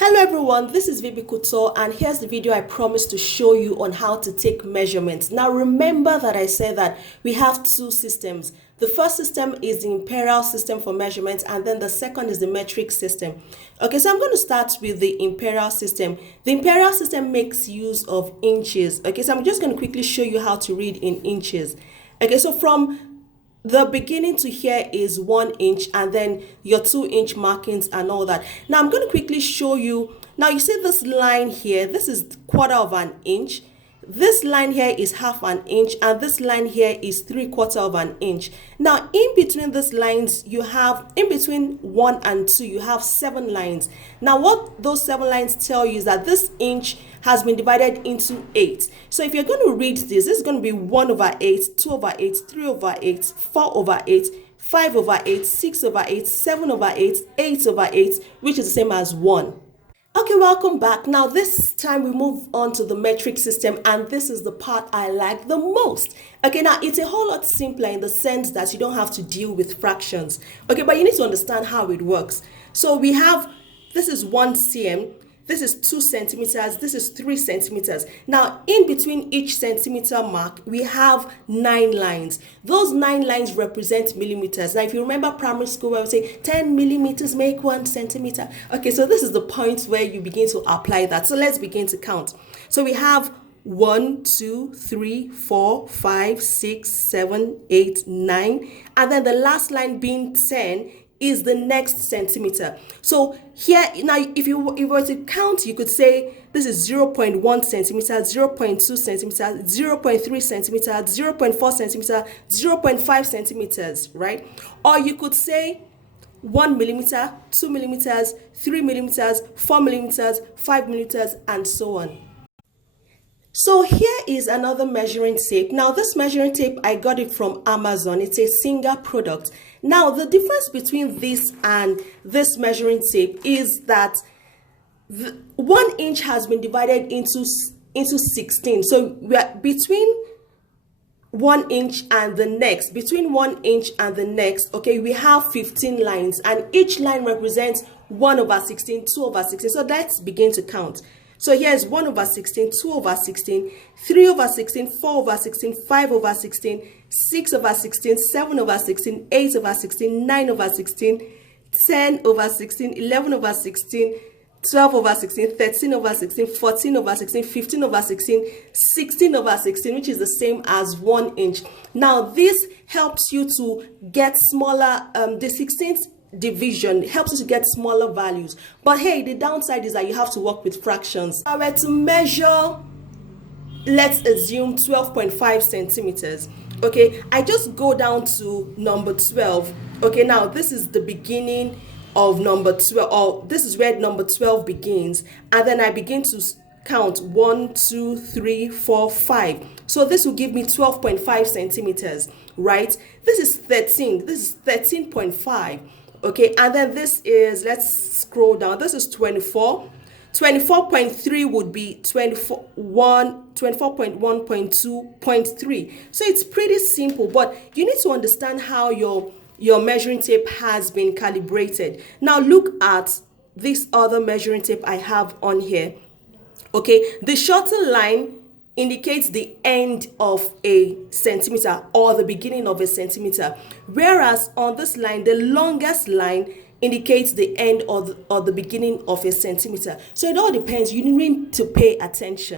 Hello everyone, this is Vibi Couture and here's the video I promised to show you on how to take measurements. Now remember that I said that we have two systems. The first system is the Imperial system for measurements and then the second is the metric system. Okay, so I'm going to start with the Imperial system. The Imperial system makes use of inches. Okay, so I'm just going to quickly show you how to read in inches. Okay, so from the beginning to here is 1 inch and then your 2-inch markings and all that. Now I'm going to quickly show you. Now you see this line here, this is 1/4 of an inch. This line here is 1/2 an inch and this line here is 3/4 of an inch. Now in between these lines you have, in between 1 and 2 you have 7 lines. Now what those 7 lines tell you is that this inch has been divided into 8. So if you're going to read this is going to be 1/8, 2/8, 3/8, 4/8, 5/8, 6/8, 7/8, 8/8, which is the same as 1. Okay, welcome back. Now this time we move on to the metric system and this is the part I like the most. Okay, now it's a whole lot simpler in the sense that you don't have to deal with fractions. Okay, but you need to understand how it works. So we have, this is 1 cm, this is 2 centimeters, this is 3 centimeters. Now, in between each centimeter mark, we have 9 lines. Those 9 lines represent millimeters. Now, if you remember primary school where we say 10 millimeters make 1 centimeter. Okay, so this is the point where you begin to apply that. So let's begin to count. So we have 1, 2, 3, 4, 5, 6, 7, 8, 9. And then the last line being 10 is the next centimeter. So here, now if you were to count, you could say this is 0.1 centimeter, 0.2 centimeter, 0.3 centimeter, 0.4 centimeter, 0.5 centimeters, right? Or you could say 1 millimeter, 2 millimeters, 3 millimeters, 4 millimeters, 5 millimeters, and so on. So here is another measuring tape. Now this measuring tape, I got it from Amazon. It's a Singer product. Now the difference between this and this measuring tape is that 1 inch has been divided into 16. So we are between 1 inch and the next, between 1 inch and the next, okay, we have 15 lines and each line represents 1/16, 2/16. So let's begin to count. So here is 1/16, 2/16, 3/16, 4/16, 5/16, 6/16, 7/16, 8/16, 9/16, 10/16, 11/16, 12/16, 13/16, 14/16, 15/16, 16/16, which is the same as 1 inch. Now this helps you to get smaller, the 16th division helps you to get smaller values. But hey, the downside is that you have to work with fractions. If I were to measure, let's assume 12.5 centimeters. Okay, I just go down to number 12. Okay, now this is the beginning of number 12, or this is where number 12 begins, and then I begin to count 1, 2, 3, 4, 5. So this will give me 12.5 centimeters, right? This is 13. This is 13.5. Okay, and then this is, let's scroll down, this is 24. 24.3 would be 24.1.2.3. So it's pretty simple, but you need to understand how your measuring tape has been calibrated. Now look at this other measuring tape I have on here. Okay, the shorter line indicates the end of a centimeter or the beginning of a centimeter, whereas on this line the longest line indicates the end or the beginning of a centimeter. So it all depends. You need to pay attention.